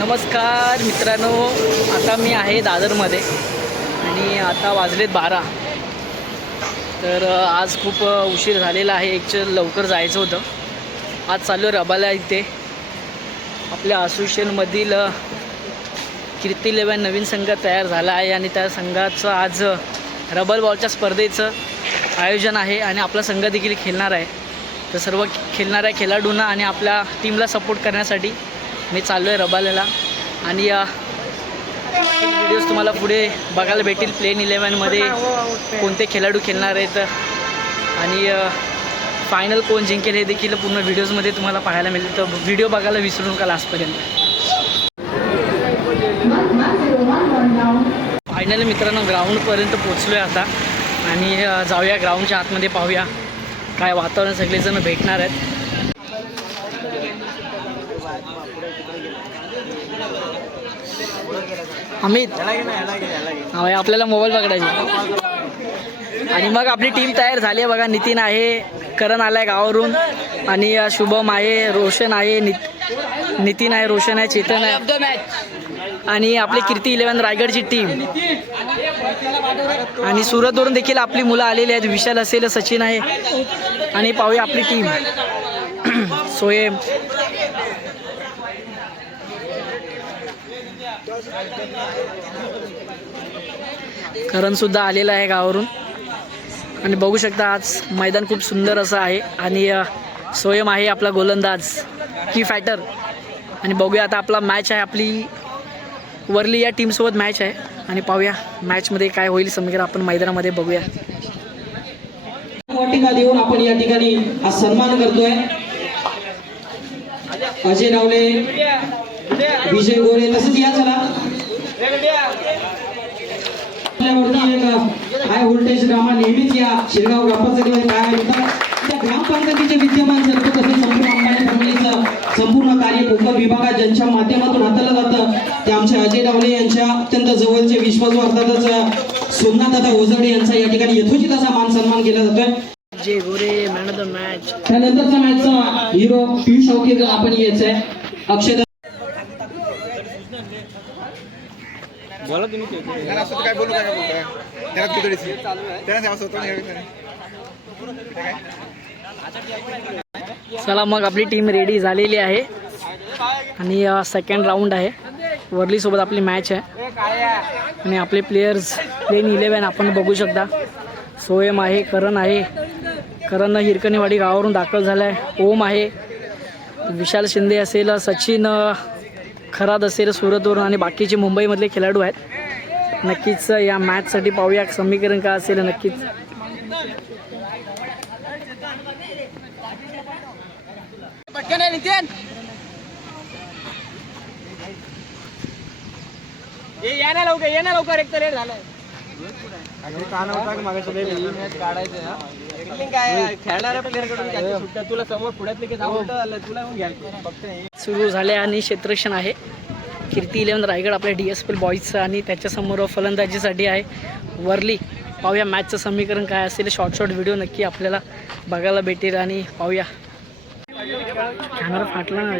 नमस्कार मित्रांनो, आता मी आहे दादरमध्ये आणि आता वाजलेत 12. तर आज खूप उशीर झालेला आहे. एकच लवकर जायचं होतं. आज चालू रबाला इथे आपल्या असोसिएशनमधील कीर्ती 11 नवीन संघ तयार झाला आहे आणि त्या संघाचं आज रबल बॉलच्या स्पर्धेचं आयोजन आहे आणि आपला संघ देखील खेळणार आहे. तर सर्व खेळणाऱ्या खेळाडूंना आणि आपल्या टीमला सपोर्ट करण्यासाठी मी चाललो आहे रबालेला आणि व्हिडिओज तुम्हाला पुढे बघायला भेटतील. प्लेन 11मध्ये कोणते खेळाडू खेळणार आहेत आणि फायनल कोण जिंकेल हे देखील पूर्ण व्हिडिओजमध्ये तुम्हाला पाहायला मिळेल. तर व्हिडिओ बघायला विसरू नका लास्टपर्यंत. फायनली मित्रांनो ग्राउंडपर्यंत पोचलो आहे आता आणि जाऊया ग्राउंडच्या आतमध्ये, पाहूया काय वातावरण. सगळेजण भेटणार आहेत. अमित आपल्याला मोबाईल पकडायचे आणि मग आपली टीम तयार झाली आहे बघा. नितीन आहे, करण आलाय गावावरून आणि शुभम आहे, रोशन आहे, नितीन आहे, रोशन आहे, चेतन आहे आणि आपली कीर्ती 11 रायगडची टीम आणि सुरतवरून देखील आपली मुलं आलेली आहेत. विशाल असेल, सचिन आहे आणि पाहूया आपली टीम. सोयम, करण सुद्धा आलेला आहे गावावरून आणि बघू शकता आज मैदान खूप सुंदर असं आहे आणि सोयम आहे आपला गोलंदाज, की फायटर. आणि बघूया आता आपला मॅच आहे, आपली वर्ली या टीमसोबत मॅच आहे आणि पाहूया मॅचमध्ये काय होईल समीकरण आपण मैदानामध्ये बघूया. वाटिका देऊन आपण या ठिकाणी हा सन्मान करतोय. अजय रावले, विजय गोरे, तसंच या चला हाय व्होल्टेज ड्रामा नेहमीच या शिरगाव ग्रामपंचायतीमध्ये काय म्हणतात त्या ग्रामपंचायतीचे विद्यमान सरपंच तसेच संपूर्ण अंबानी फॅमिलीचं संपूर्ण कार्य कोकण विभागात ज्यांच्या माध्यमातून हाताळलं जातं ते आमचे अजय रावले यांच्या अत्यंत जवळचे विश्वासू अर्थातच सोमनाथदादा ओझरडे यांचा या ठिकाणी यथोचित असा मान सन्मान केला जातोय. जे गोरे मॅन ऑफ द मॅच. त्यानंतरचा मॅचचा हिरो पियुष अवकेकर आपण यायचंय. अक्षय बोला तुम्ही काय बोलू काय चला मग आपली टीम रेडी झालेली आहे आणि सेकंड राऊंड आहे. वर्लीसोबत आपली मॅच आहे आणि आपले प्लेयर्स प्लेन 11 आपण बघू शकता. सोयम आहे, करण आहे, करण हिरकणीवाडी गावावरून दाखल झाला आहे. ओम आहे, विशाल शिंदे असेल, सचिन खराद असेल सुरतवरून आणि बाकीचे मुंबईमधले खेळाडू आहेत. नक्कीच या मॅचसाठी पाहूया समीकरण काय असेल. नक्कीच ये ना लवकर एक तर रेट झालाय. तुला समोर पुढ्यातले सुरू झाले आणि क्षेत्ररक्षण आहे. कीर्ती 11 रायगड आपल्या DSPL बॉईजचं आणि त्याच्यासमोर फलंदाजीसाठी आहे वर्ली. पाहूया मॅचचं समीकरण काय असेल. शॉर्ट व्हिडिओ नक्की आपल्याला बघायला भेटेल आणि पाहूया. कॅमेरा फाटला ना.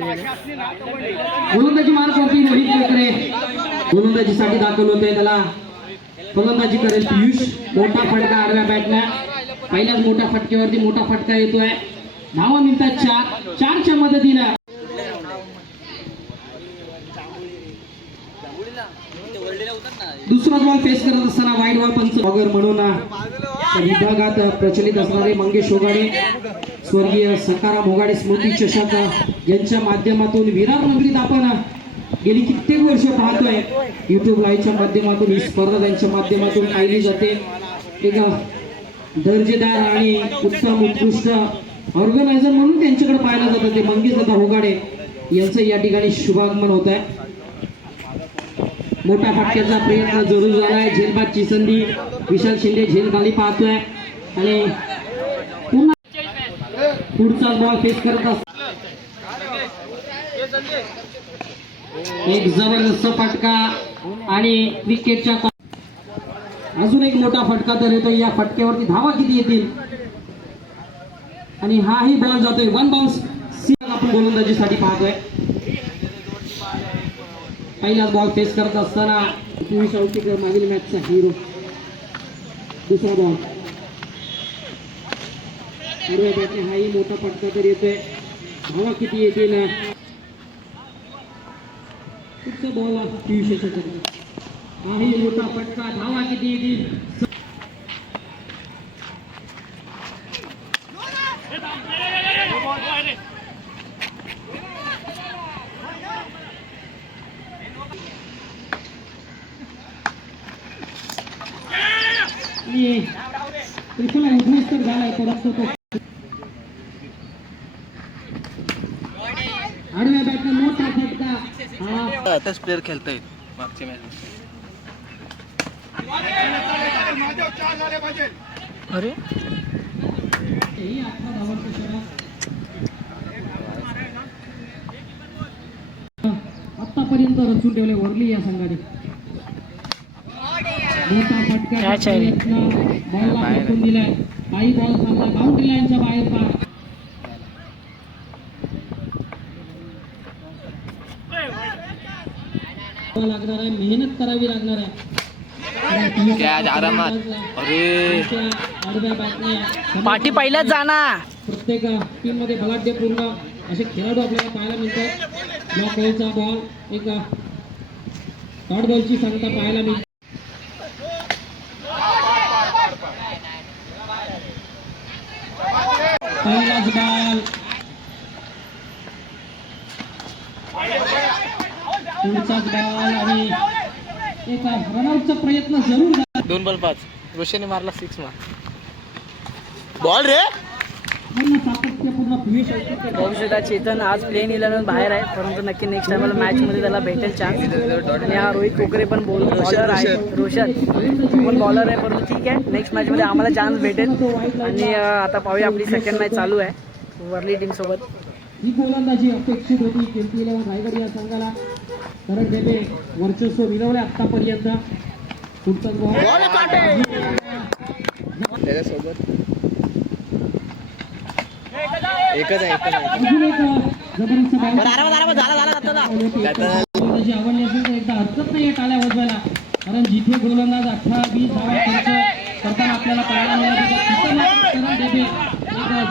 गोलंदाजी मार्क होती रोहित कोकरे, गोलंदाजीसाठी दाखल होतोय. त्याला फलंदाजी करेल पियुष. मोठा फटका आडव्या बॅटला, पहिल्याच मोठ्या फटक्यावरती मोठा फटका येतोय. धावा मिळतात 4च्या मदतीनं. दुसरा बॉल फेस करत असताना वाईड बॉल पंच बॉगर म्हणून विभागात प्रचलित असणारे मंगेश ओगाडे, स्वर्गीय सकाराम ओगाडे स्मृती चषक यांच्या माध्यमातून विरार नगरीत आपण गेली कित्येक वर्ष पाहतोय. युट्यूब लाईव्हच्या माध्यमातून ही स्पर्धा त्यांच्या माध्यमातून पाहिली जाते. एक दर्जेदार आणि उत्तम उत्कृष्ट ऑर्गनायझर म्हणून त्यांच्याकडे पाहिलं जातं ते मंगेश दादा ओगाडे यांचं या ठिकाणी शुभागमन होत आहे. मोठ्या फटक्याचा प्रयत्न जरूर झालाय. झेलबादची संधी, विशाल शिंदे झेल खाली पाहतोय आणि पुन्हा पुढचा बॉल फेस करत असतो. एक जबरदस्त फटका आणि विकेटच्या अजून एक मोठा फटका तर येतोय. या फटक्यावरती धावा किती येतील आणि हाही बॉल जातोय. 1 बाउन्स आपण गोलंदाजीसाठी पाहतोय. पहिलाच बॉल फेस करत असताना पियुष औटीकर मागील मॅचचा हिरो. दुसरा बॉल आडव्या बॅटने हाही मोठा फटका तर येतोय. धावा किती येतील? पुढचा बॉल पियुष हाही मोठा फटका. धावा किती येतील? त्रिफला उद्ध्वस्त झालाय परंतु तो आडव्या बॅटने मोठा फटका. आताच प्लेअर खेळतायत मागच्या मॅच. अरे हेही 18 धावांचा षटक. आतापर्यंत रचून ठेवले वरली या संघाने. मोठा फटका कॅच आहे रे. बॉलला फेकून दिलाय. काही बॉल थांबला बाउंड्री लाईनच्या बाहेर पार. लागणार आहे, मेहनत करावी लागणार आहे. कॅच आरामात. अरे आडव्या बॅटने पाठी पहिल्याच जाणार. प्रत्येक टीम मध्ये बलाढ्यपूर्ण असे खेळाडू आपल्याला पाहायला मिळतात. ब्लॉक बॉलचा बॉल एक डॉट बॉलची संख्या पाहायला मिळते. पहिलाच बॉल पुढचाच बॉल आणि एक रनआउटचा प्रयत्न जरूर झाला. 2 बॉल 5. रोशनने मारला 6 मार. बॉल रे पूर्ण सातत्यपूर्ण फिनिश आहे. बघू शकता चेतन आज प्लेन 11 बाहेर आहे, परंतु नक्की नेक्स्ट टाइमला मॅचमध्ये त्याला भेटेल चान्स. आणि हा रोहित कोकरे पण बॉलर आहे. रोशन पण बॉलर आहे, परंतु ठीक आहे नेक्स्ट मॅचमध्ये आम्हाला चान्स भेटेल. आणि आता पाहूया आपली सेकंड मॅच चालू आहे वर्ली टीम सोबत. ही गोलंदाजी अपेक्षित होती केम्पी 11 रायगड या संघाला. कारण त्याने वर्चस्व मिळवले आतापर्यंत. पुढचा बॉल त्याच्यासोबत एकच आहे. अजून एक जबरदस्त गोलंदाजी आवडली असेल तर एकदा हरकत नाही टाळ्या वाजवायला. कारण जिथे गोलंदाज 18-20 धावा खर्च करताना आपल्याला पाहायला मिळत होतं, तिथं मात्र करण डेबे एक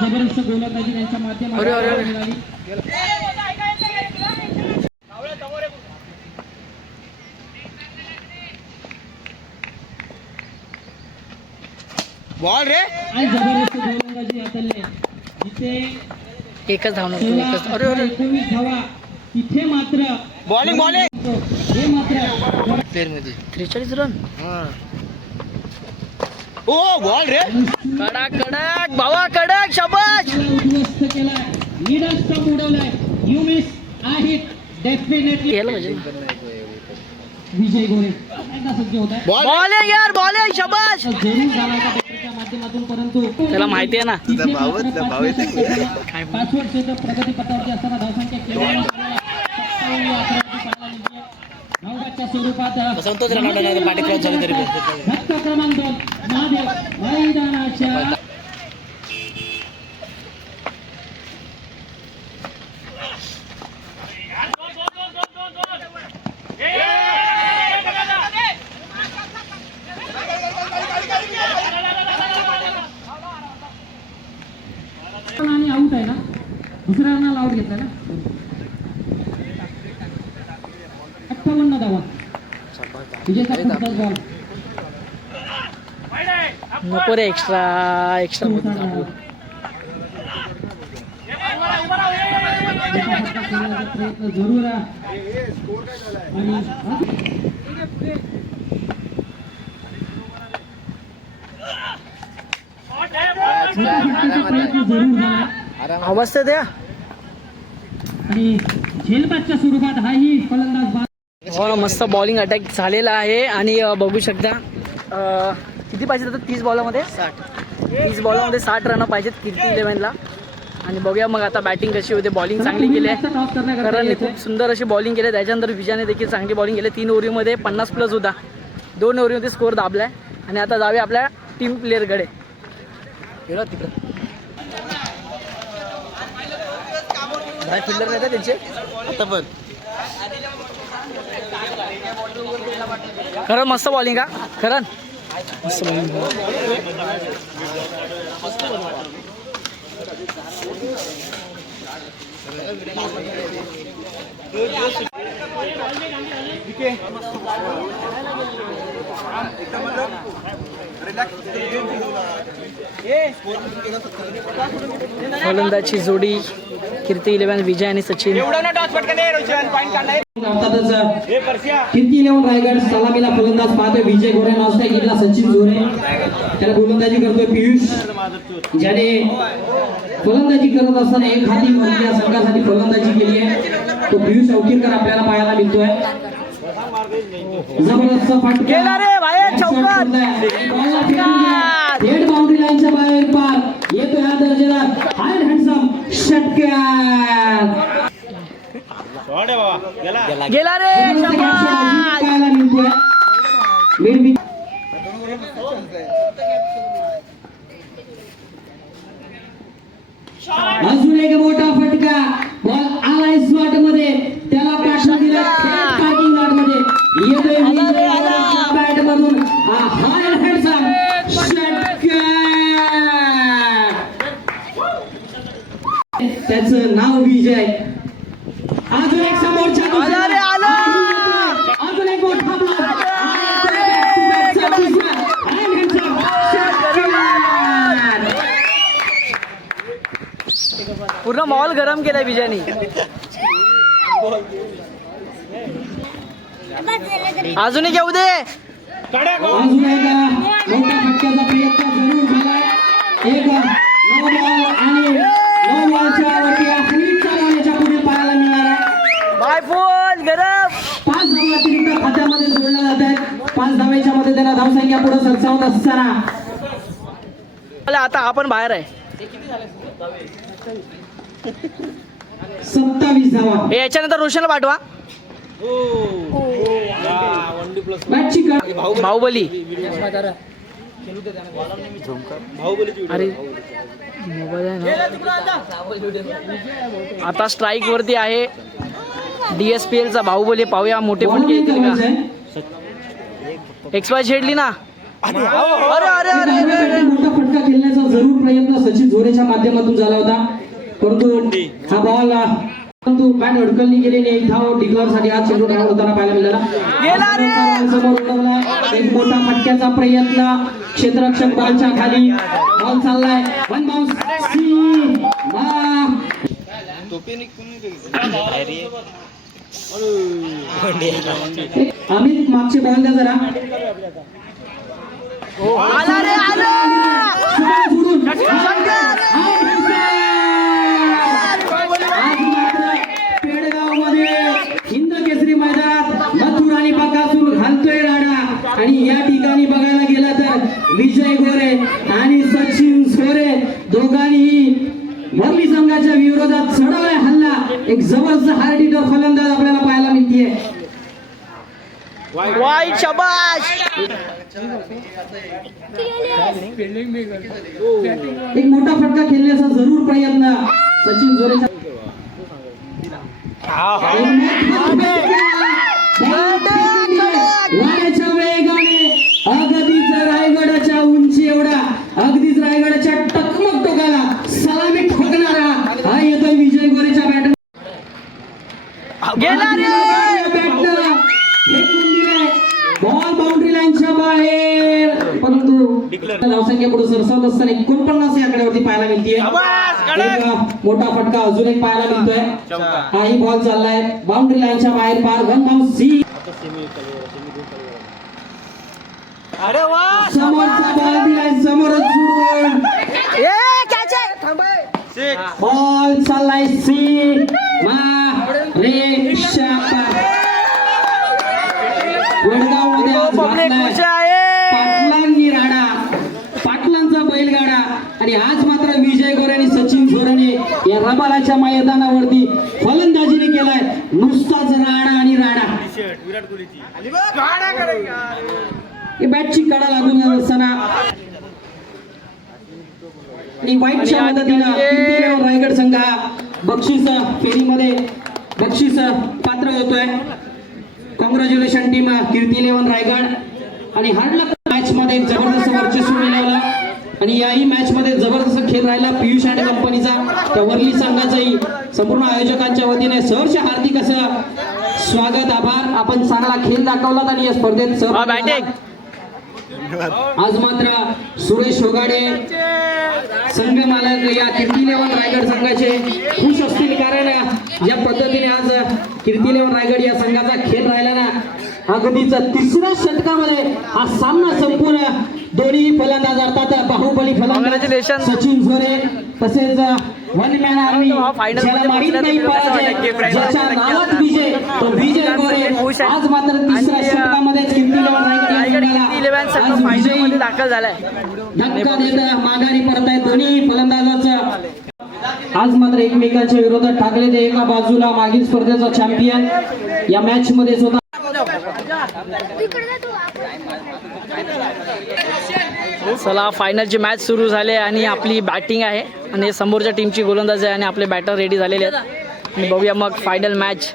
जबरदस्त गोलंदाजी त्यांच्या माध्यमातून मिळाली. बॉल रे आणि जबरदस्त गोलंदाजी हाताळली. जिथे एकच धावणार तो, एकच. अरे अरे 19 धावा तिथे मात्र बॉलिंग हे मात्र प्लेअर मध्ये 43 रन. ओ बॉल रे कडक कडक भावा कडक शाबाश. उद्ध्वस्त केलाय. लीडर स्टंप उडवलाय. You miss I hit definitely. केलं पाहिजे ना. विजय गोरे एकदा सज्ज होत आहे. बॉलिंग यार बॉलिंग शाबाश. जरूर झाला का बॅटरीच्या माध्यमातून, परंतु त्याला माहिती आहे ना. तिथे भाऊ मात्र भाऊ येते. पाचवड क्षेत्र प्रगती पथावरती असताना धावसंख्या केवळ 57 या आकड्यावरती पाहायला मिळते. धावबादच्या स्वरूपात संतोष रनआउट पाठी क्रॉस झाली तरी धक्का क्रमांक 2 महादेव मैदानाच्या आउट आहे ना. दुसऱ्या रनाला आउट घेतला ना. 58 धावा. विजयचा पुढचा बॉल नको रे एक्स्ट्रा एक्स्ट्रा प्रयत्न जरूर आहे. आणि प्रयत्न जरूर झाला. अवस्था द्या. आणि झेलबादच्या स्वरूपात हाही फलंदाज बाद. हो ना, मस्त बॉलिंग अटॅक झालेला आहे. आणि बघू शकता किती पाहिजे आता 30 बॉलामध्ये 60 रन पाहिजेत कीर्ती 11ला. आणि बघूया मग आता बॅटिंग कशी होते. बॉलिंग चांगली केली आहे करणने, खूप सुंदर अशी बॉलिंग केली. त्याच्यानंतर विजयाने देखील चांगली बॉलिंग केली. 3 ओव्हरमध्ये 50+ होता. 2 ओव्हरमध्ये स्कोअर दाबला आहे. आणि आता जाऊया आपल्या टीम प्लेअरकडे. गेलो तिकडं काय फिल्डर नाही त्यांचे आता पण खरं मस्त बॉलिंग का खरं मस्त बॉलिंग. फलंदाची जोडी कीर्ती 11 विजय आणि सचिन. एवढं ना टॉस पटकन ये रोशन पॉइंट काढणार अर्थातच हे परस्या कीर्ती 11 रायगड सलामीला फलंदाज पाहतोय विजय गोरे नॉस्ट्या घेतला सचिन जोरे त्याला गोलंदाजी करतोय पियुष ज्याने फलंदाजी करत असताना एक हाती या संघासाठी फलंदाजी केली आहे तो पियुष अवकीरकर आपल्याला पाहायला मिळतोय. जबरदस्त फटका गेला रे बाहेर, चौकार. थेट बाउंड्री लाईनच्या बाहेर पार येतोय हा दर्जेदार हाय हँडसम षटकार. गेला रे शाबास. पाहायला मिळतोय मिड अजून एक मोठा फटका बॉल आलाय स्लॉट मध्ये त्याला पाठवून दिला थेट पार्किंग लॉट मध्ये येतोय बॅट मधून हाय हँडसम षटकार. त्याचं नाव विजय. अजून एक समोरच्या आला रे, आला. अजून एक मोठा block. चा दुसरा हाय हँडसम षटकार. पूर्ण मॉल गरम केलाय विजयनी. अजूनही घेऊ दे. अजून एक मोठा फटक्याचा प्रयत्न जरूर झालाय. एक नो बॉल आणि नो बॉलच्या वरती फ्रीज चालवण्याच्या पुढील पाहायला मिळणार आहे. बाय फुल गरम. 5 धावा अतिरिक्त खात्यामध्ये जोडल्या जात आहेत. 5 धावांच्या मध्ये त्यांना धावसंख्या पुढे सरसावत असताना आता आपण बाहेर आहे. 27 धावा. हे याच्यानंतर रोशनला पाठवा. मॅचची काळ बाहुबली. अरे मोबाईल आहे ना. आता स्ट्राईक वरती आहे DSPL चा बाहुबली. पाहूया मोठे फटके येतील का. XY झेडली ना. अरे अरे अरे अरे. मोठा फटका खेळण्याचा जरूर प्रयत्न सचिन झोरेच्या माध्यमातून झाला होता परंतु हा बॉल परंतु बॅट अडकलनी गेलेली एक धाव डिक्लेअर साठी आज चेंडू ड्राइव्ह होताना पाहायला मिळाला. समोर उडवला एक मोठा फटक्याचा प्रयत्न क्षेत्ररक्षक बॉलच्या खाली बॉल चाललाय वन बाउन्स अमित मागचे बॉल द्या जरा. आला रे आला. पेडगाव मध्ये हिंद केसरी मैदानात मथुर आणि बकासूर घालतोय राडा आणि या ठिकाणी बघायला गेला तर विजय गोरे आणि सचिन सोरे दोघांनीही मुरली संघाच्या विरोधात चढवलाय हल्ला. एक जबरदस्त हार्ड हिटर फलंदाज आपल्याला पाहायला मिळते. वाईट शाबाश. एक मोठा फटका खेळण्याचा जरूर प्रयत्न सचिन जोरेचा. वाऱ्याच्या वेगाने अगदीच रायगडाच्या उंची एवढा अगदीच रायगडाच्या टकमक टोकाला सलामी ठोकणारा हा येतोय विजय गोरेच्या बॅट. गेला रे. बॉल बाउंड्री लाईनच्या बाहेर परंतु धावसंख्या पुढे सरसावत असताना 49 या आकड्यावरती पाहायला मिळते. मोठा फटका अजून एक पाहायला मिळतोय. हाही बॉल चाललाय बाउंड्री लाईनच्या बाहेर पार वन बाउंस सी. अरे वा. समोरचा बॉल दिलाय समोरच सोडून ए कॅच आहे. थांबय. बॉल चाललाय सी मा रे शापा. वडगाव मध्ये आज पब्लिक घातलाय खुश आहे. पाटलांनी राडा पाटलांचा बैलगाडा आणि आज मात्र विजय गोरे आणि सचिन झोरेने या रबालाच्या मैदानावरती फलंदाजीने केलाय नुसताच राडा आणि राडा. ही बॅटची कडा लागून असताना आणि वाईटच्या मदतीनं कीर्ती रायगड संघ हा बक्षीस फेरीमध्ये बक्षीस पात्र होतोय. कॉंग्रॅच्युलेशन टीम कीर्ती 11 रायगड आणि हार्डला मॅच मध्ये जबरदस्त वर्चस्व मिळवलं आणि याही मॅच मध्ये जबरदस्त खेळ राहिला पियुष आणि कंपनीचा त्या वर्ली संघाचाही संपूर्ण आयोजकांच्या वतीने सहर्ष हार्दिक असं स्वागत आभार. आपण चांगला खेळ दाखवलात आणि या स्पर्धेत सहभागी आज मात्र सुरेश होगाडे संघ मालक या कीर्ती 11 रायगड संघाचे खुश असतील कारण ज्या पद्धतीने आज कीर्ती 11 रायगड या संघाचा खेळ राहिला ना अगदीच तिसऱ्या षटकामध्ये हा सामना संपूर्ण दोन्ही फलंदाज अर्थात बाहुबली फलंदाज सचिन झोरे तसेच वन मॅन आर्मी ज्याला माहित नाही पराजय ज्याच्या नावात विजय तो विजय गोरे आज मात्र तिसऱ्या षटकामध्ये कीर्ती 11 संघ फायनलमध्ये दाखल झालाय. धक्का देत माघारी परत आहे दोन्ही फलंदाजाचं आज मात्र एकमेकांच्या विरोधात टाकले ते एका बाजूला मागील स्पर्धेचा चॅम्पियन या मॅच मध्ये होता. चला फायनलची मॅच सुरू झाली आणि आपली बॅटिंग आहे आणि समोरच्या टीमची गोलंदाजी आहे आणि आपले बॅटर रेडी झालेले आहेत आणि बघूया मग फायनल मॅच.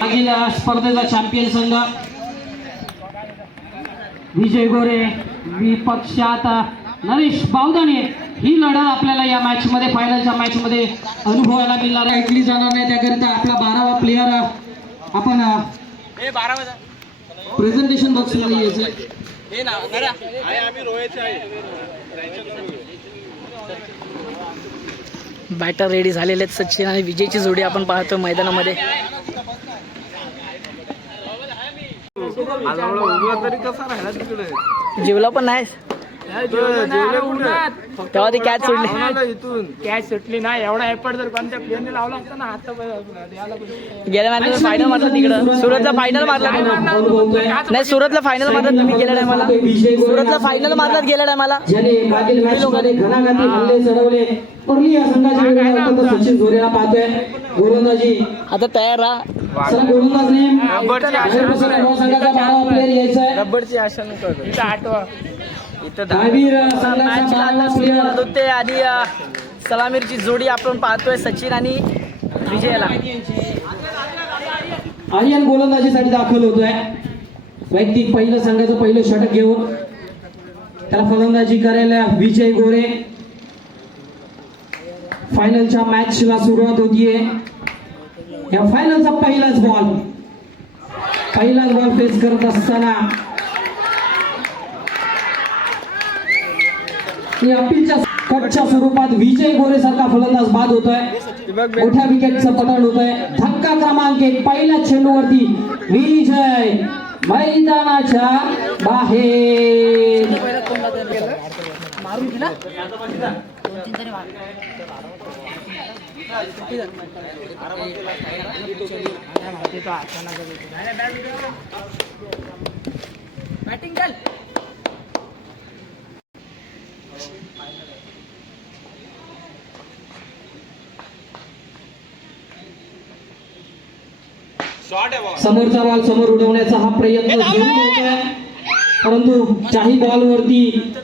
मागील स्पर्धेचा चॅम्पियन संघ विजय गोरे विपक्षात नरेश बावदाने ही लढत आपल्याला या मॅच मध्ये फायनलच्या मॅच मध्ये अनुभवायला मिळणार आहे. ऐकली जाणार नाही त्याकरिता आपला 12वा प्लेयर आपण प्रेझेंटेशन बॉक्स मध्ये यायचं. बॅटर रेडी झालेले आहेत. सचिन आणि विजयची जोडी आपण पाहतो मैदानामध्ये. जेवला पण नाही तेव्हा ती कॅच सोडली. कॅच सुटली ना एवढा एफर्ट जर कोणत्या प्लेअरने लावला असता ना आता गेल्या मॅचला फायनल मारला तिकडं सुरतला फायनल मारला नाही सुरतला फायनल मारला तुम्ही गेल्या टायमाला सुरतला फायनल मारलात गेल्या टायमाला ज्याने मागील मॅच मध्ये घणाघाती हल्ले चढवले परली या संघाच्या विरोधात सचिन झोरेला पाहतोय गोलंदाजी आता तयार राहा. चला गोलंदाज नेम संघाचा 12वा प्लेयर यायचा आहे. रबरची आशा नको इथं आठवा दहावीर संघाचा 12वा प्लेयर होते आणि सलामीरची जोडी आपण पाहतोय सचिन आणि विजयला. आर्यन गोलंदाजीसाठी दाखल होतोय. वैयक्तिक पहिलं संघाचं पहिलं षटक घेऊन त्याला फलंदाजी करायला विजय गोरे. फायनलच्या मॅचला सुरुवात होतीये. या फायनलचा पहिलाच बॉल फेस करत असताना अपीलच्या कटच्या स्वरूपात विजय गोरे सारखा फलंदाज बाद होतोय. मोठ्या विकेटचं पतन होतंय. धक्का क्रमांक 1 पहिल्या चेंडूवरती विजय मैदानाच्या बाहेर. बॅटिंग कर. समोरचा बॉल समोर उडवण्याचा हा प्रयत्न सुरू होतोय परंतु काही बॉलवरती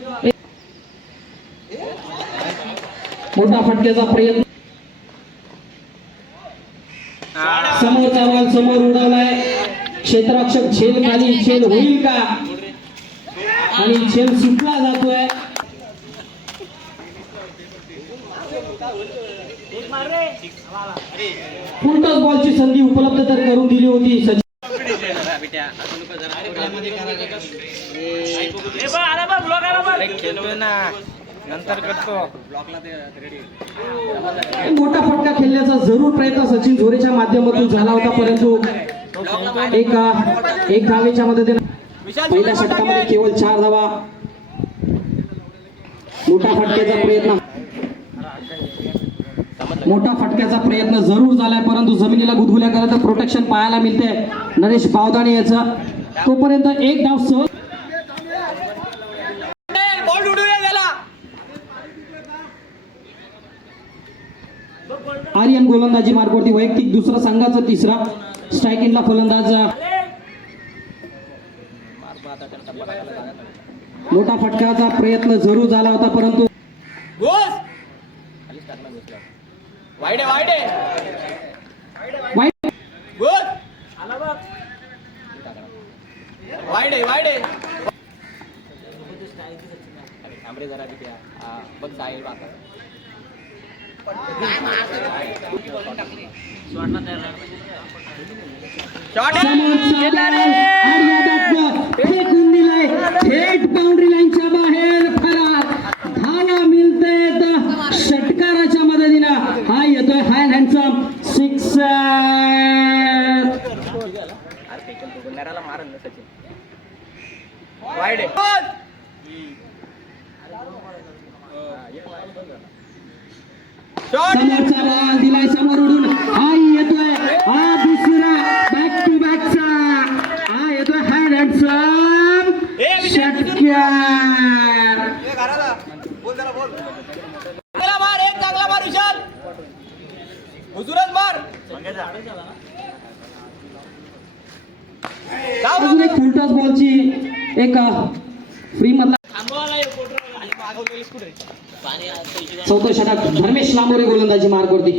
मोठा फटक्याचा प्रयत्न. समोरचा बॉल समोर उडवलाय. क्षेत्ररक्षक झेल खाली झेल होईल का आणि झेल सुटला जातोय. फुलटॉस बॉलची संधी उपलब्ध तर करून दिली होती. नंतर करतो. मोठा फटका खेळण्याचा जरूर प्रयत्न सचिन झोरेच्या माध्यमातून झाला होता परंतु एक धावेच्या मदतीने पहिल्या षटकामध्ये केवळ 4 धावा. मोठा फटक्याचा प्रयत्न जरूर झालाय परंतु जमिनीला गुदगुल्या करत प्रोटेक्शन पाहायला मिळते नरेश बावदाणे याचं. तोपर्यंत एक धाव सहज. आर्यन गोलंदाजी मार्गावरती वैयक्तिक दुसरा संघाचा तिसरा. स्ट्राईक इनला फलंदाज. मोठा फटक्याचा प्रयत्न जरूर झाला होता परंतु वाईड आहे वाईड आहे वाईड गुड वाईड आहे वाईड आहे थांबरे जरा तिथे बघ साहिल बाका फेकून दिलाय थेट बाउंड्री लाईनच्या बाहेर फरार धावा मिळते षटकाराच्या मदतीनं हा येतोय hand handsome six Maran Sachin wide आहे समोरचा बॉल दिलाय समोर उडून हा येतोय हा दुसरा बॅक टू बॅकचा हा येतोय हॅन्ड हँडसम षटकार मार एक चांगला मार विशाल हुजूरच मार अजून एक फुलटॉस बॉलची एक फ्री मधला चौथं षटक धर्मेश लांबोरे गोलंदाजी मार्गवरती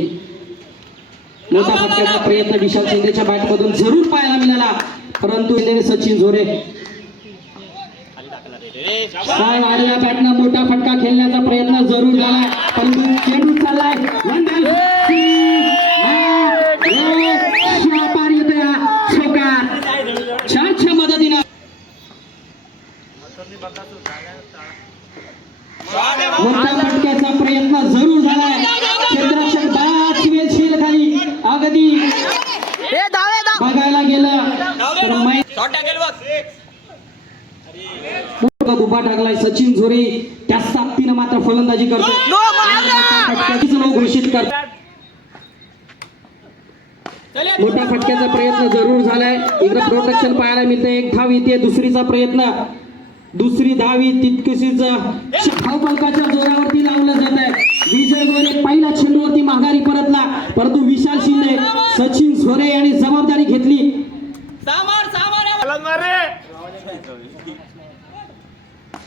मोठा फटक्याचा प्रयत्न विशाल शिंदेच्या बॅटमधून जरूर पाहायला मिळाला परंतु सचिन झोरे आडव्या बॅटनं मोठा फटका खेळण्याचा प्रयत्न जरूर झालाय परंतु चेंडू चाललाय छानच्या मदतीनं मोठ्या फटक्याचा प्रयत्न जरूर झालाय क्षेत्ररक्षक बराच वेळ शेल खाली अगदी बघायला गेलं तर दुबा टाकलाय सचिन झोरे त्या साथीनं मात्र फलंदाजी करतो घोषित करतो मोठ्या फटक्याचा प्रयत्न जरूर झालाय इकडे प्रोटेक्शन पाहायला मिळते एक धाव येते दुसरीचा प्रयत्न दुसरी धावी तितकीशीच धावपलकाच्या जोरावरती लावलं जात आहे विजय गोरे पहिल्या चेंडूवरती माघारी परतला परंतु विशाल शिंदे सचिन झोरे यांनी जबाबदारी घेतली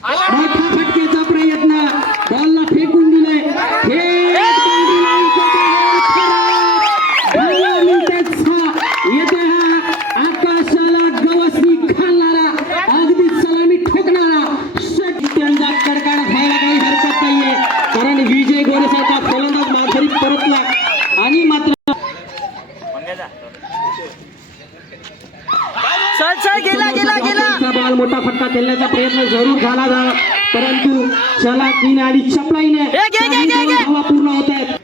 मोठ्या फटकेचा प्रयत्न बॉलला फेकून दिले येते हा आकाशाला गवसणी घालणारा अगदी सलामी ठोकणारा षटकांचा कडकाडा खायला काही हरकत नाहीये कारण विजय गोरेसारखा फलंदाज माघारी परतला आणि मात्र बॉल मोठा फटका खेळण्याचा प्रयत्न जरूर झाला परंतु चलाकीने आणि चपलाईने धावा पूर्ण होत आहेत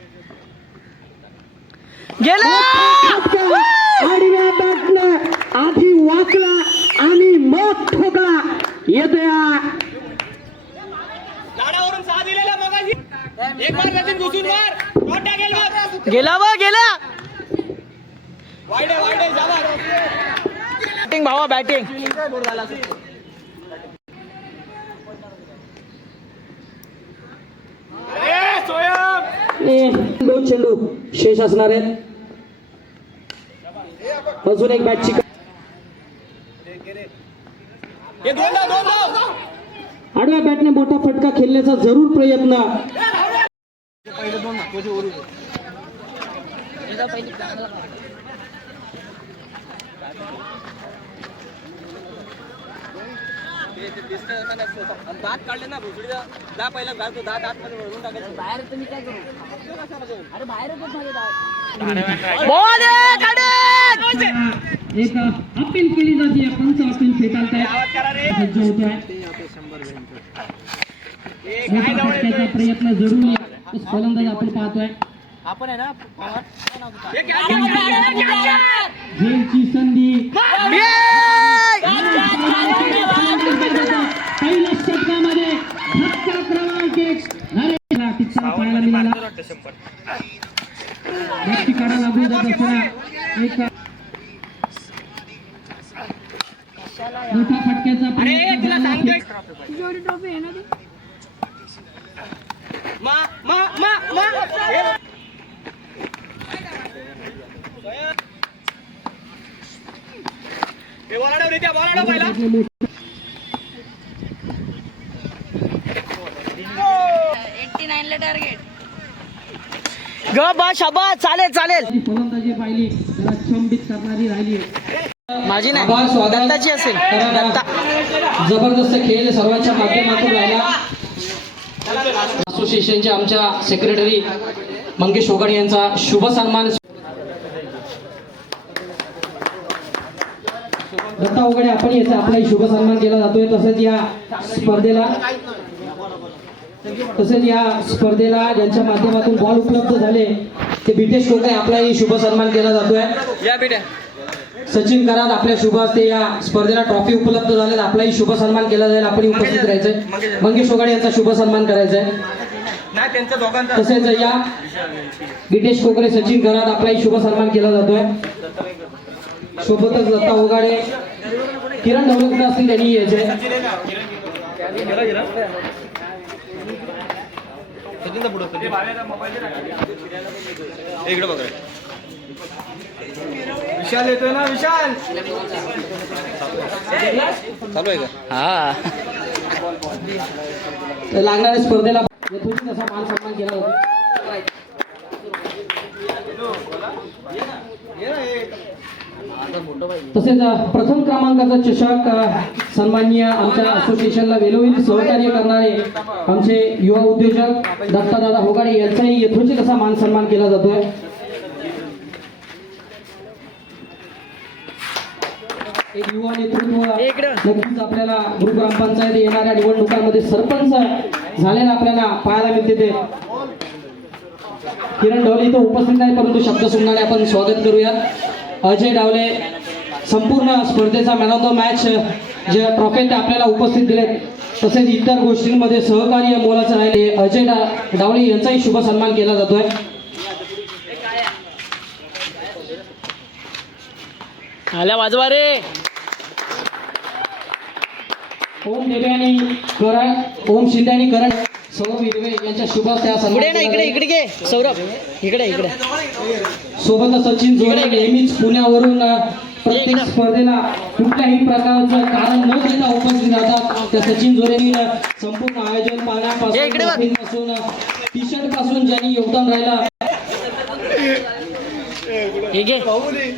आडव्या बॅटनं आधी वाकला आणि मग ठोकला येतोय गेला बॅटिंग भावा बॅटिंग दोन चेंडू शेष असणार आहेत अजून एक बॅटची आडव्या बॅटने मोठा फटका खेळण्याचा जरूर प्रयत्न दात काढले ना भुसडीचा दा पहिला घालतो दात आतमध्ये वळवून टाकायचं बाहेर तुम्ही काय करू अरे बाहेर एक अपील केली जाते पंच अपील फेटाळताय सज्ज होतोय मोठा प्रयत्न जरूर फलंदाज आपण पाहतोय आपण आहे ना झेलची संधी पहिल्या षटकामध्ये धक्का क्रमांक 1 टिच्चा पाहायला मिळाला बॅटची काढा लागून जात असताना एक मोठा फटक्याचा ला टार्गेट ग बा शाबास चालेल चालेल. ती फलंदाजी पाहिली त्याला चंबित करणारी राहिली. माझी नाही आभार, स्वागत. दत्ताची असेल. दत्ता जबरदस्त खेळ सर्वांच्या माध्यमातून राहिला. असोसिएशनचे आमच्या सेक्रेटरी मंगेश ओगाडे यांचा शुभ सन्मान. दत्ता ओगाडे आपण याचा आपलाही शुभ सन्मान केला जातोय. तसेच या स्पर्धेला ज्यांच्या माध्यमातून बॉल उपलब्ध झाले ते बिटेश कोकरे आपलाही शुभ सन्मान केला जातोय. या बेटा सचिन कराड आपल्या शुभ हस्ते या स्पर्धेला ट्रॉफी उपलब्ध झाले. आपलाही शुभ सन्मान केला जाईल. आपण उपस्थित राहायचंय. मंगेश ओगाडे यांचा शुभ सन्मान करायचा आहे. नाही त्यांच्या दोघांचा तसेच या गिटेश कोकरे सचिन कराड आपलाही शुभ सन्मान केला जातोय. सोबतच दत्ता ओगाडे किरण ढवळे असतील त्यांनी यायचे. इकडे बघा विशाल येतोय ना. विशाल चालू आहे का? हा लागणाऱ्या स्पर्धेला यथोचित असा मान सन्मान केला जातो. तसेच प्रथम क्रमांकाचा चषक सन्माननीय आमच्या असोसिएशनला वेळोवेळी सहकार्य करणारे आमचे युवा उद्योजक दत्तादादा होगाडे यांचाही यथोचित असा मान सन्मान केला जातोय. एक युवा नेतृत्व नक्कीच आपल्याला गुरु ग्रामपंचायत येणाऱ्या निवडणुकांमध्ये सरपंच झालेला आपल्याला पाहायला मिळते. ते किरण ढवळे इथं उपस्थित नाही परंतु शब्द सुमनाने आपण स्वागत करूया. अजय डावले संपूर्ण स्पर्धेचा मॅन ऑफ द मॅच जे ट्रॉफी ते आपल्याला उपस्थित दिले. तसेच इतर गोष्टींमध्ये सहकार्य मोलाचं राहिले. अजय डावळे यांचाही शुभ सन्मान केला जातोय. आल्या वाजवा रे. ओम देवे आणि करण ओम शिंदे आणि करण सौरभ हिरवे यांच्या शुभ त्या पुढे ना इकडे इकडे घे सौरभ इकडे इकडे. सोबत सचिन जोडे नेहमीच पुण्यावरून प्रत्येक स्पर्धेला कुठल्याही प्रकारचं कारण न देता उपस्थित राहतात. त्या सचिन जोरेनी संपूर्ण आयोजन पाण्यापासून टी शर्ट पासून ज्यांनी योगदान राहिलं.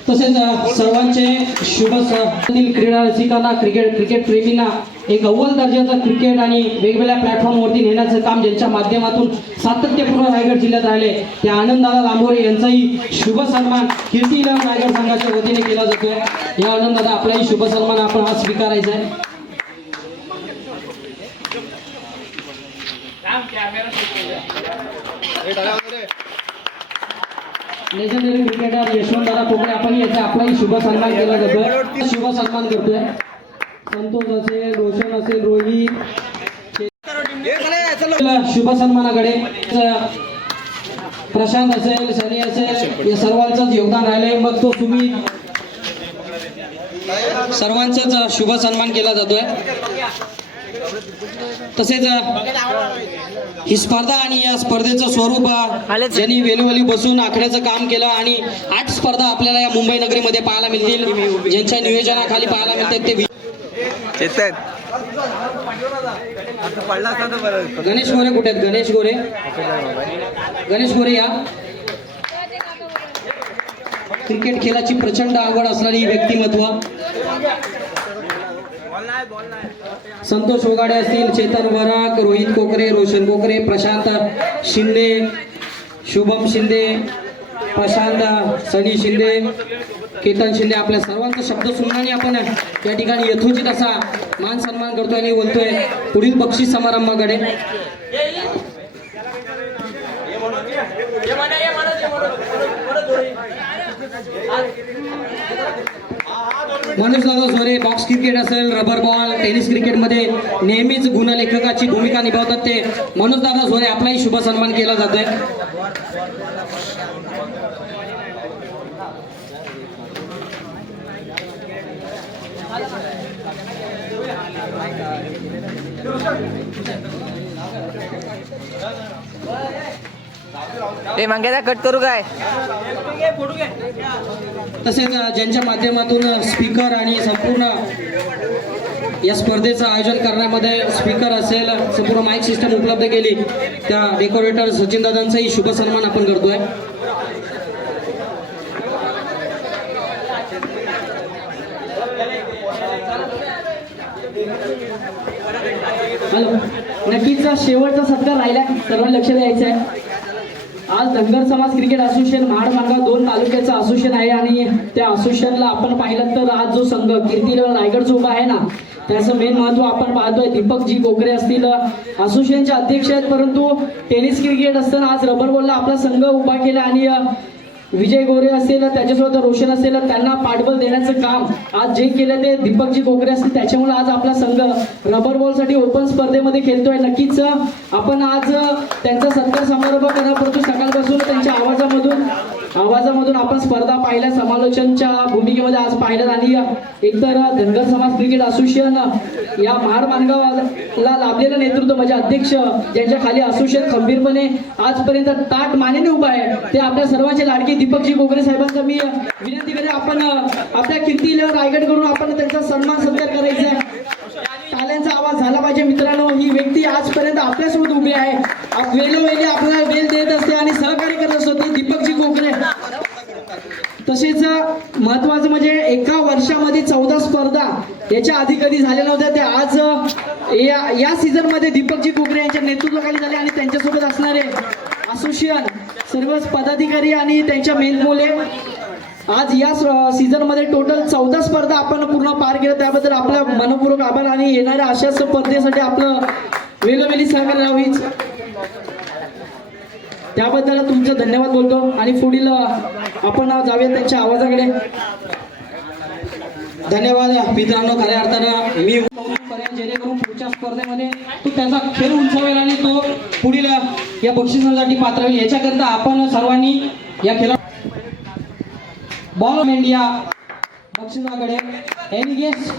तसेच सर्वांचे शुभ क्रीडा रसिकांना क्रिकेट प्रेमींना एक अव्वल दर्जाचं क्रिकेट आणि वेगवेगळ्या प्लॅटफॉर्मवरती नेण्याचं काम ज्यांच्या माध्यमातून सातत्यपूर्ण रायगड जिल्ह्यात राहिले त्या आनंददादा लांबोरे यांचाही शुभ सन्मान कीर्तीनगर रायगड संघाच्या वतीने केला जातोय. या आनंददादा आपलाही शुभ सन्मान आपण हा स्वीकारायचा आहे. लेजेंडरी क्रिकेटर यशवंतदादा कोकरे आपण याचा आपलाही शुभ सन्मान केला जातो. शुभ सन्मान करतोय. संतोष असेल, रोशन असेल, रोहित शुभ सन्मानाकडे प्रशांत असेल, सनी असेल या सर्वांचंच योगदान राहिलंय. मग तो तुम्ही सर्वांचाच शुभ सन्मान केला जातोय. तसेच ही स्पर्धा आणि या स्पर्धेचं स्वरूप ज्यांनी वेळोवेळी बसून आखण्याचं काम केलं आणि 8 स्पर्धा आपल्याला या मुंबई नगरीमध्ये पाहायला मिळतील. ज्यांच्या नियोजनाखाली पाहायला मिळतात ते गणेश गोरे कुठे आहेत? गणेश गोरे या क्रिकेट खेळाची प्रचंड आवड असणारी व्यक्तिमत्व. संतोष ओगाडे असतील, चेतन वराक, रोहित कोकरे, रोशन कोकरे, प्रशांत शिंदे, शुभम शिंदे, प्रशांत सनी शिंदे, केतन शिंदे आपल्या सर्वांचा शब्द सुमनाने आपण या ठिकाणी यथोचित असा मान सन्मान करतोय आणि बोलतोय पुढील बक्षीस समारंभाकडे. मनोज दादा झोरे बॉक्स क्रिकेट असेल, रबर बॉल, टेनिस क्रिकेटमध्ये नेहमीच गुणलेखकाची भूमिका निभावतात ते मनोज दादा झोरे आपलाही शुभ सन्मान केला जातोय. ते मंग्याचा कट करू काय? तसेच ज्यांच्या माध्यमातून स्पीकर आणि संपूर्ण या स्पर्धेचं आयोजन करण्यामध्ये स्पीकर असेल, संपूर्ण माईक सिस्टम उपलब्ध केली त्या डेकोरेटर सचिन दादांचाही शुभ सन्मान आपण करतोय. हॅलो, नक्कीच शेवटचा सत्कार राहिला, सर्वांनी लक्ष द्यायचं आहे. आज धनगर समाज क्रिकेट असोसिएशन महाडमांगा 2 तालुक्याचं असोसिएशन आहे आणि त्या असोसिएशनला आपण पाहिलं तर आज जो संघ कीर्ती लेवल रायगडचा उभा आहे ना, त्याचं मेन महत्व आपण पाहतोय. दीपकजी गोखरे असतील असोसिएशनचे अध्यक्ष आहेत, परंतु टेनिस क्रिकेट असताना आज रबर बॉलला आपला संघ उभा केला आणि विजय गोरे असेल, त्याच्यासोबत रोशन असेल, त्यांना पाठबळ देण्याचं काम आज जे केलं ते दीपकजी गोखरे असतील. त्याच्यामुळे आज आपला संघ रबर बॉलसाठी ओपन स्पर्धेमध्ये खेळतोय. नक्कीच आपण आज त्यांचा सत्कार समारंभ करणार, परंतु सकाळपासून त्यांच्या आवाजामधून आपण स्पर्धा पाहिल्या, समालोचनच्या भूमिकेमध्ये आज पाहिलं. आणि एकतर धनगर समाज क्रिकेट असोसिएशन या महाड मानगावला लाभलेलं नेतृत्व म्हणजे अध्यक्ष, ज्यांच्या खाली असोसिएशन खंबीरपणे आजपर्यंत ताट मानेने उभा आहे, ते आपल्या सर्वांचे लाडके दीपकजी गोखरे साहेबांचा मी विनंती करेन, आपण आपल्या कीर्ती रायगड करून आपण त्यांचा सन्मान सत्कार करायचा आहे. टाळ्यांचा आवाज झाला पाहिजे. मित्रांनो, ही व्यक्ती आजपर्यंत आपल्यासोबत उभी आहे, वेळोवेळी आपल्याला वेळ देत असते आणि सहकार्य करत असते दीपकजी गोखरे. तसेच महत्वाचं म्हणजे एका वर्षामध्ये 14 स्पर्धा याच्या आधी कधी झाल्या नव्हत्या, त्या आज या सीझन मध्ये दीपकजी गोखरे यांच्या नेतृत्वाखाली झाले आणि त्यांच्यासोबत असणारे असोसिएशन सर्व पदाधिकारी आणि त्यांच्या मेन मुले आज या सीझन मध्ये टोटल 14 स्पर्धा आपण पूर्ण पार केलं, त्याबद्दल आपला मनपूर्वक आभार. आणि येणाऱ्या अशाच स्पर्धेसाठी आपलं वेळोवेळी सहकार्य राहावीच, त्याबद्दल तुमचं धन्यवाद बोलतो. आणि पुढील आपण जाऊया त्यांच्या आवाजाकडे. धन्यवाद मित्रांनो. खऱ्या अर्थानं मी करेन जेणेकरून पुढच्या स्पर्धेमध्ये तो त्याचा खेळ उंचावेल आणि तो पुढील या बक्षिसासाठी पात्र होईल. याच्याकरता आपण सर्वांनी या खेळा बॉल ऑफ इंडिया बक्षिसाकडे एनी गेस.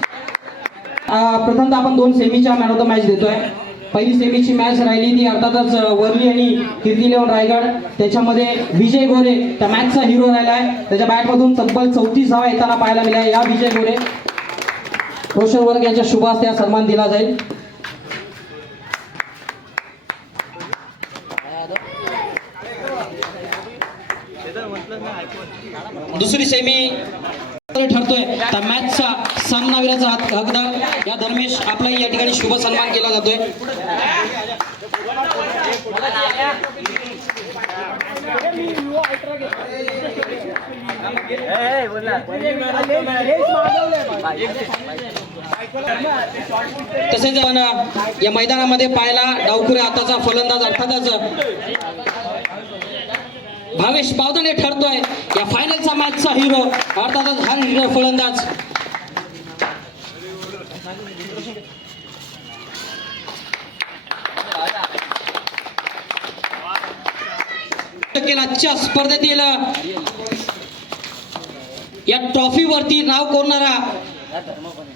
प्रथमतः आपण 2 सेमीच्या मॅन ऑफ द मॅच देतोय. पहिली सेमीची मॅच राहिली ती अर्थातच वर्ली आणि कीर्ती लेवल रायगड, त्याच्यामध्ये विजय गोरे त्या मॅचचा हिरो राहिला आहे. त्याच्या बॅटमधून तब्बल 34 धावा येताना पाहायला मिळाल्या. या विजय गोरे रोशन वर्ग यांच्या शुभ हस्ते हा सन्मान दिला जाईल. दुसरी सेमी ठरतोय त्या मॅचचा सामनावीराचा हकदार या धर्मेश आपलाही या ठिकाणी शुभ सन्मान केला जातोय. तसेच या मैदानामध्ये पाहायला डावखुरे हाताचा फलंदाज अर्थातच भावेश पावदाने ठरतोय या फायनलचा मॅचचा हिरो, अर्थातच हा हिरो फलंदाज. आजच्या स्पर्धेतील या ट्रॉफीवरती नाव कोरणारा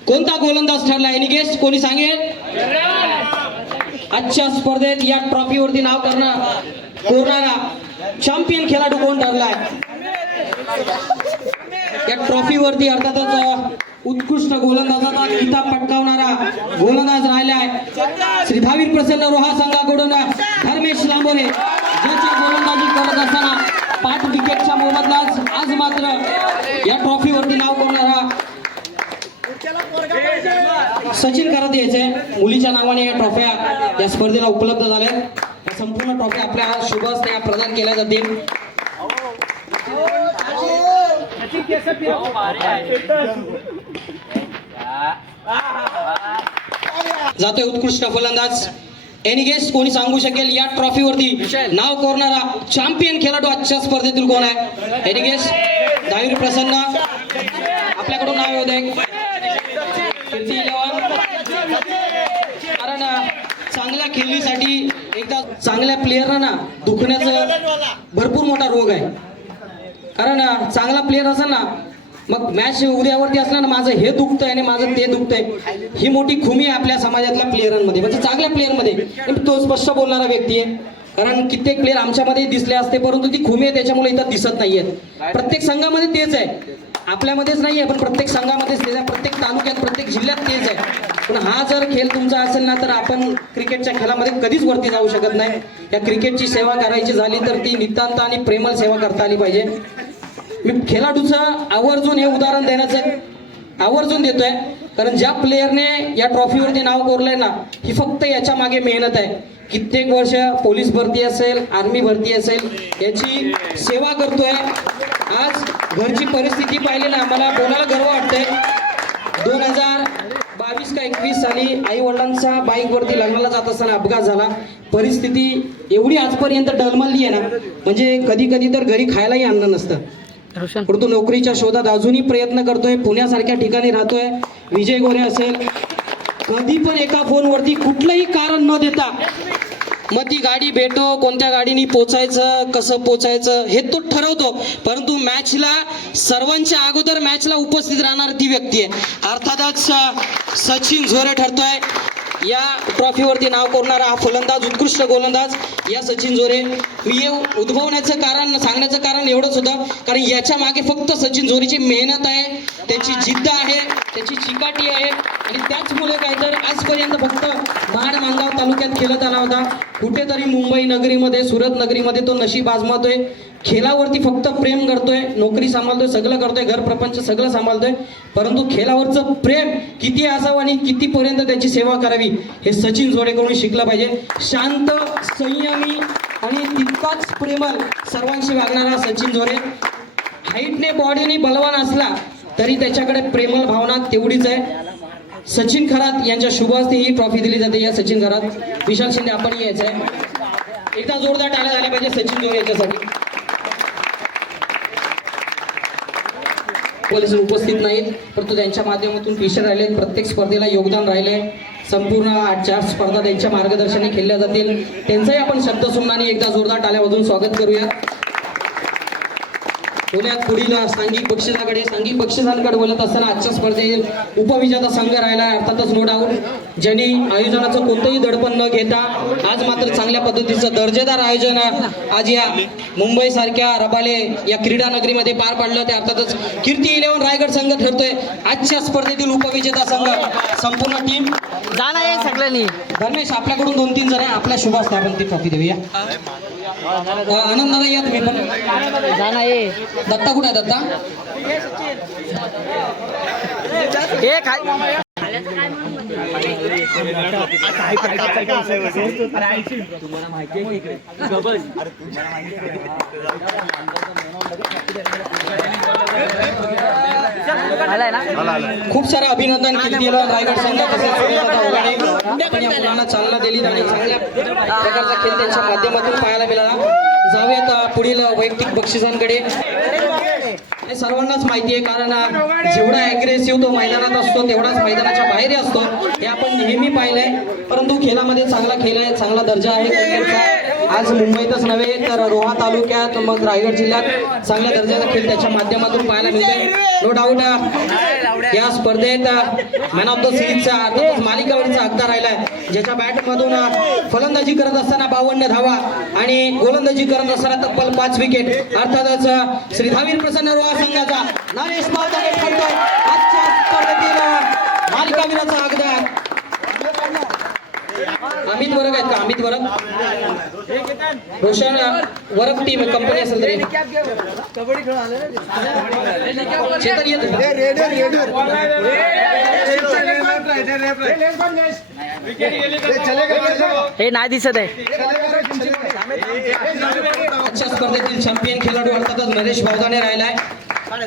कोणता गोलंदाज ठरला? एनी गेस्ट, कोणी सांगेल? आजच्या स्पर्धेत या ट्रॉफीवरती नाव कोरणारा चॅम्पियन खेळाडू कोण ठरलाय? या ट्रॉफीवरती अर्थातच उत्कृष्ट गोलंदाजाचा किताब पटकावणारा गोलंदाज राहिलाय श्री धावीर प्रसन्न रोहा संघाकडून धर्मेश लांबोरे, ज्याची गोलंदाजी करत असताना 5 विकेटच्या मोबदल्यात आज मात्र या ट्रॉफीवरती नाव कोरणारा सचिन करत यायचे. मुलीच्या नावाने या ट्रॉफ्या या स्पर्धेला उपलब्ध झाल्या. संपूर्ण ट्रॉफी आपल्या शुभ हस्ते प्रदान केल्या जातील. जातोय उत्कृष्ट फलंदाज. एनी गेस्ट, कोणी सांगू शकेल या ट्रॉफीवरती नाव कोरणारा चॅम्पियन खेळाडू आजच्या स्पर्धेतील कोण आहे? Any guest. धावीर प्रसन्न आपल्याकडून नाव येऊ दे. कारण चांगल्या खेळीसाठी एकदा चांगल्या प्लेयरना दुखण्याचं भरपूर मोठा रोग आहे. कारण चांगला प्लेयर असेल ना, मग मॅच उद्यावरती असला ना, माझं हे दुखतंय आणि माझं ते दुखतंय, ही मोठी खुमी आहे आपल्या समाजातल्या प्लेयरांमध्ये, म्हणजे चांगल्या प्लेयरमध्ये. तो स्पष्ट बोलणारा व्यक्ती आहे. कारण कित्येक प्लेयर आमच्यामध्ये दिसले असते, परंतु ती खुमी आहे त्याच्यामुळे इथं दिसत नाहीयेत. प्रत्येक संघामध्ये तेच आहे. आपल्यामध्येच नाही आहे पण प्रत्येक संघामध्येच तेच आहे, प्रत्येक तालुक्यात प्रत्येक जिल्ह्यात तेच आहे. पण हा जर खेळ तुमचा असेल ना तर आपण क्रिकेटच्या खेळामध्ये कधीच वरती जाऊ शकत नाही. या क्रिकेटची सेवा करायची झाली तर ती नितांत आणि प्रेमळ सेवा करता आली पाहिजे. मी खेळाडूचं आवर्जून हे उदाहरण देण्याचं आवर्जून देतोय, कारण ज्या प्लेयरने या ट्रॉफीवरती नाव कोरलंय ना, ही फक्त याच्या मागे मेहनत आहे. कित्येक वर्ष पोलीस भरती असेल, आर्मी भरती असेल, याची सेवा करतोय. आज घरची परिस्थिती पाहिली ना आम्हाला बोलायला गर्व वाटतंय. 2022 का 21 साली आई वडिलांचा बाईकवरती लग्नाला जात असताना अपघात झाला. परिस्थिती एवढी आजपर्यंत डलमलली आहे ना, म्हणजे कधी कधी तर घरी खायलाही आणलं नसतं. परंतु नोकरीच्या शोधात अजूनही प्रयत्न करतोय. पुण्यासारख्या ठिकाणी राहतोय. विजय गोरे असेल, कधी पण एका फोनवरती कुठलंही कारण न देता मग ती गाडी भेटो, कोणत्या गाडीने पोचायचं, कसं पोचायचं हे तो ठरवतो. परंतु मॅचला सर्वांच्या अगोदर मॅचला उपस्थित राहणार ती व्यक्ती आहे. अर्थातच सचिन झोरे ठरतोय या ट्रॉफीवरती नाव कोरणारा हा फलंदाज, उत्कृष्ट गोलंदाज या सचिन झोरे. मी हे उद्भवण्याचं कारण, सांगण्याचं कारण एवढंच होतं, कारण याच्या मागे फक्त सचिन झोरेची मेहनत आहे, त्याची जिद्द आहे, त्याची चिकाटी आहे. आणि त्याचमुळे काय तर आजपर्यंत फक्त महाड माणगाव तालुक्यात खेळत आला होता. कुठेतरी मुंबई नगरीमध्ये, सुरत नगरीमध्ये तो नशीब आजमावतोय. खेळावरती फक्त प्रेम करतोय, नोकरी सांभाळतोय, सगळं करतोय, घर प्रपंच सगळं सांभाळतोय. परंतु खेळावरचं प्रेम किती असावं आणि कितीपर्यंत त्याची सेवा करावी हे सचिन झोरेकडून शिकलं पाहिजे. शांत, संयमी आणि तितकाच प्रेमळ सर्वांशी वागणारा सचिन झोरे. हाईटने, बॉडीने बलवान असला तरी त्याच्याकडे प्रेमळ भावना तेवढीच आहे. सचिन खरात यांच्या शुभ हस्ते ही ट्रॉफी दिली जाते. या सचिन खरात, विशाल शिंदे आपण यायचं आहे. एकदा जोरदार टाळ्या झाल्या पाहिजे सचिन झोरे याच्यासाठी. पोलीस उपस्थित नाहीत, परंतु त्यांच्या माध्यमातून विषय राहिले, प्रत्येक स्पर्धेला योगदान राहिले. संपूर्ण 8 स्पर्धा त्यांच्या मार्गदर्शनाने खेळल्या जातील. त्यांचंही आपण शब्दसुमनाने एकदा जोरदार टाळ्या वाजवून स्वागत करूया. पुण्यात पुढील सांघिक बक्षिसांकडे बोलत असताना आजच्या स्पर्धेत उपविजेता संघ राहिला अर्थातच नो डाऊट, ज्यांनी आयोजनाचं कोणतंही दडपण न घेता आज मात्र चांगल्या पद्धतीचं दर्जेदार आयोजन आज या मुंबई सारख्या रबाले या क्रीडा नगरीमध्ये पार पाडलं. ते अर्थातच कीर्ती 11 रायगड संघ ठरतोय आजच्या स्पर्धेतील उपविजेता संघ. संपूर्ण टीम जाणं आहे सगळ्यांनी. धर्मेश आपल्याकडून 2-3 जण आहे, आपल्या शुभ हस्ते आपण ती ट्रॉफी देऊया. आनंद दादा या तुम्ही पण. जाणं आहे. दत्ता कुठे आहे? दत्ता हे काय तुम्हाला माहिती आहे इकडे गबल खूप सारं अभिनंदन कीर्ती 11 रायगड संघ तसेच या मुलांना चालना दिली आणि चांगल्या प्रकारचा खेळ त्यांच्या माध्यमातून पाहायला मिळाला. जाऊयात पुढील वैयक्तिक बक्षिसांकडे. हे सर्वांनाच माहिती आहे, कारण जेवढा ॲग्रेसिव्ह तो मैदानात असतो तेवढाच मैदानाच्या बाहेर असतो, हे आपण नेहमी पाहिलंय. परंतु खेळामध्ये चांगला खेळ आहे, चांगला दर्जा आहे क्रिकेटचा. आज मुंबईतच नव्हे तर रोहा तालुक्यात, मग रायगड जिल्ह्यात चांगल्या दर्जाचा खेळ त्याच्या माध्यमातून पाहायला मिळतोय. नो डाऊट या स्पर्धेत मॅन ऑफ द सिरीजचा अर्थातच मालिकावरचा हक्का राहिलाय, ज्याच्या बॅटमधून फलंदाजी करत असताना 52 धावा आणि गोलंदाजी करत असताना तब्बल 5 विकेट. अर्थातच श्री धावीर प्रसन्न रोहा संघाचा नरेश पावसाने ठरतोय आजच्या स्पर्धेतील मालिकावीराचा हकदार. अमित वरग आहेत का? अमित वरग, रोशन वरग टीम कंपनी असेल तरी चेतन येत. हे नाही दिसत आहे. आजच्या स्पर्धेतील चॅम्पियन खेळाडू अर्थातच नरेश भावदाने राहिलाय.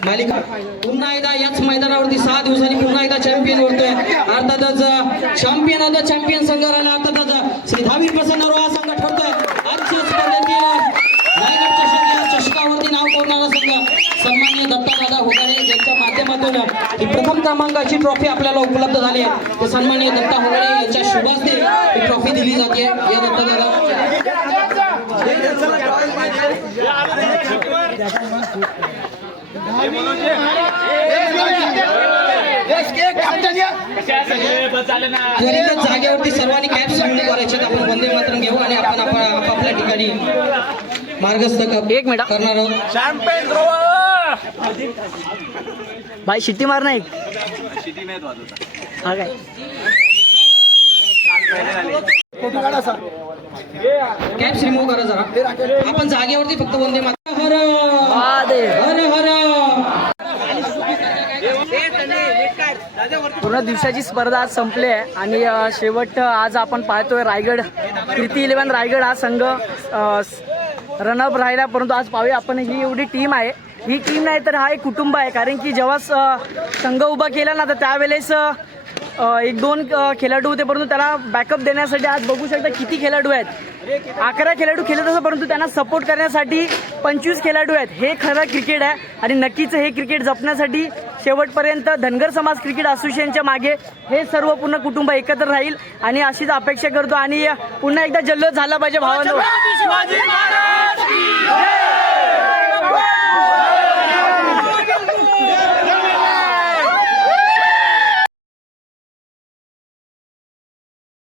मालिका पुन्हा एकदा याच मैदानावरती 6 दिवसांनी पुन्हा एकदा चॅम्पियन होतोय. अर्थातच चॅम्पियन ऑफ द चॅम्पियन संघ राहिला अर्थातच श्री धावीर प्रसन्न रोहा संघ ठरतोय आजच्या स्पर्धेतील रायगड चषकावरती नाव कोरणारा संघ. सन्माननीय दत्तादादा होगाडे यांच्या माध्यमातून ही प्रथम क्रमांकाची ट्रॉफी आपल्याला उपलब्ध झाली आहे. तर सन्माननीय दत्ता होगाडे यांच्या शुभ हस्ते ही ट्रॉफी दिली जाते. या दत्तादादा जागेवरती सर्वांनी कॅप्स घेऊन करायचे. आपण वंदे मातरम घेऊ आणि आपण आपापल्या ठिकाणी मार्गस्थ करणार आहोत. भाई शिट्टी मार ना एक. शिटी नाही वाजवता. हा काय कॅप्स रिमूव्ह करा जरा. आपण जागेवरती फक्त वंदे मातरम. हर महादेव. हर हर. पूर्ण दिवसाची स्पर्धा आज संपली आहे आणि शेवट आज आपण पाहतोय रायगड कीर्ती 11 रायगड हा संघ रनअप राहिला. परंतु आज पाहूया आपण ही एवढी टीम आहे. ही टीम नाही तर हा एक कुटुंब आहे. कारण की जेव्हा संघ उभा केला ना तर त्यावेळेस 1-2 खेळाडू होते, परंतु त्याला बॅकअप देण्यासाठी आज बघू शकता किती खेळाडू आहेत. 11 खेळाडू खेळत असतात, परंतु त्यांना सपोर्ट करण्यासाठी 25 खेळाडू आहेत. हे खरं क्रिकेट आहे आणि नक्कीच हे क्रिकेट जपण्यासाठी शेवटपर्यंत धनगर समाज क्रिकेट असोसिएशनच्या मागे हे सर्व पूर्ण कुटुंब एकत्र राहील आणि अशीच अपेक्षा करतो. आणि पुन्हा एकदा जल्लोष झाला पाहिजे भावांनो.